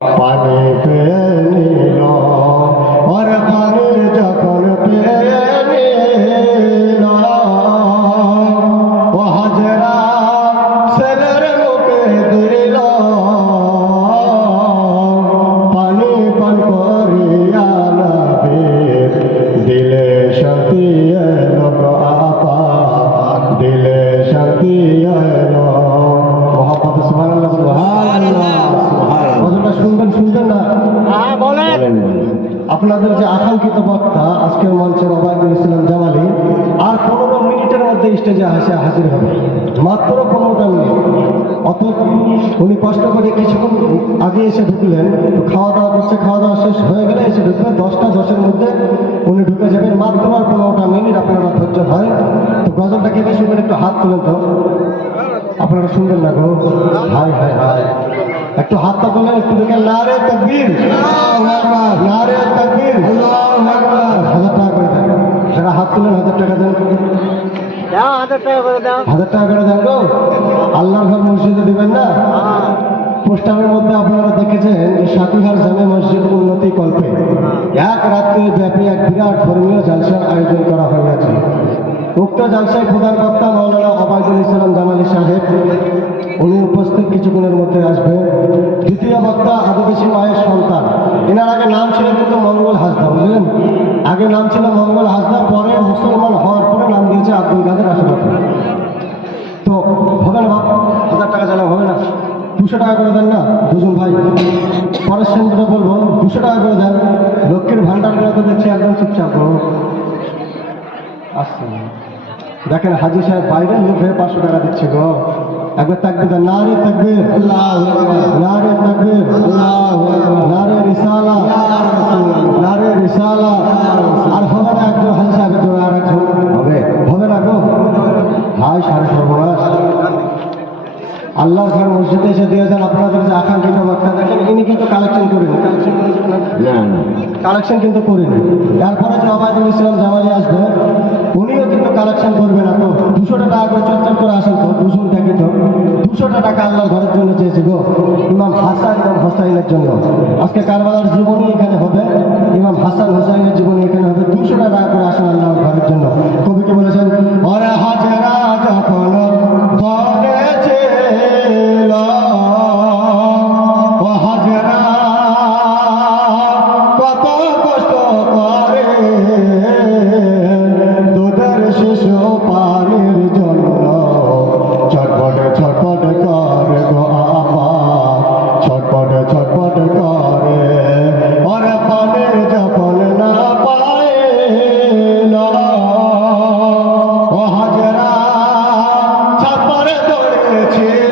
পানি পেয়ে নিল ওর পানি যখন পেয়ে নিল ও হাজরা ছেলের মুখে দিল পানি পান করিয়া নবীর দিলে শান্তি আপা, দিলে শান্তি আপনাদের যে আকাঙ্ক্ষিত বক্তা, আজকের মঞ্চের ওবায়দুল ইসলাম জামালি, আর পনেরো মিনিটের মধ্যে স্টেজে হাসে হাজির হবে। মাত্র পনেরোটা মিনিট। অত উনি কষ্ট করে কিছুক্ষণ আগে এসে ঢুকলেন, তো খাওয়া দাওয়া করছে, খাওয়া দাওয়া শেষ হয়ে গেলে এসে ঢুকবেন। দশটা দশের মধ্যে উনি ঢুকে যাবেন। মাত্র আর পনেরোটা মিনিট আপনারা ধৈর্য হয় তো গজলটা কে বেশি করে একটু হাত তুলে তো। আপনারা শুনবেন না গো? হাই হাই হাই একটু হাতটা তোলেন, একটু দেখেন। দেখে নারে তকবীর। হাজার টাকা করে দেন গো। আল্লাহর ঘর মসজিদে দিবেন না? পোস্টারের মধ্যে আপনারা দেখেছেন সাতিহার জামে মসজিদ উন্নতি কল্পে। এক রাত্রি ব্যাপী এক বিরাট ধর্মীয় জালসার আয়োজন করা হয়েছে। উক্ত জালসায় প্রধান বক্তা মৌলানা অবায়দুল ইসলাম জামালি সাহেব। উনি উপস্থিত কিছুক্ষণের মধ্যে আসবেন। দ্বিতীয় বক্তা আদিবাসী মায়ের সন্তান। এনার আগে নাম ছিল কিন্তু মঙ্গল হাসদা বুঝলেন? আগে নাম ছিল মঙ্গল হাসদা পরে মুসলমান দিয়েছে কাদের আশরাফি তো হবে না হাজার টাকা জানা হবে না। দুশো টাকা করে দেন না, দুজন ভাই। পরের সেন্টারে বলব, দুশো টাকা করে দেন। লক্ষ্মীর ভান্ডারগুলো তো দেখছি একদম চুপচাপ। আসছে। দেখেন হাজি সাহেব বাইরে লোক হয়ে পাঁচশো টাকা দিচ্ছে, গো। একবার থাকবে দেন, নারে থাকবে নারে থাকবে নারে রিসালা। নারে রিসালা আর হবে না একজন হাজি সাহেবের জন্য আর একজন হবে হবে না গো হাই সাড়ে সর্বনাশ আল্লাহর ঘর মসজিদে এসে দিয়ে যান আপনাদের যে আকাঙ্ক্ষিত বক্তা দেখেন ইনি কিন্তু কালেকশন করেন। কালেকশন কালেকশন কিন্তু করিনি। তারপরে যে অবায়দুল ইসলাম জামালি আসবে। উনিও কিন্তু কালেকশন করবে না তো দুশোটা টাকা করে চর্চা করে আসেন তো দুশো দেখি তো। দুশোটা টাকা আল্লাহ ঘরের জন্য চেয়েছে গো। ইমাম হাসান ইমাম হোসাইনের জন্য। আজকে কারবালার জীবনী এখানে হবে। ইমাম হাসান হোসাইনের জীবনী এখানে হবে Yeah.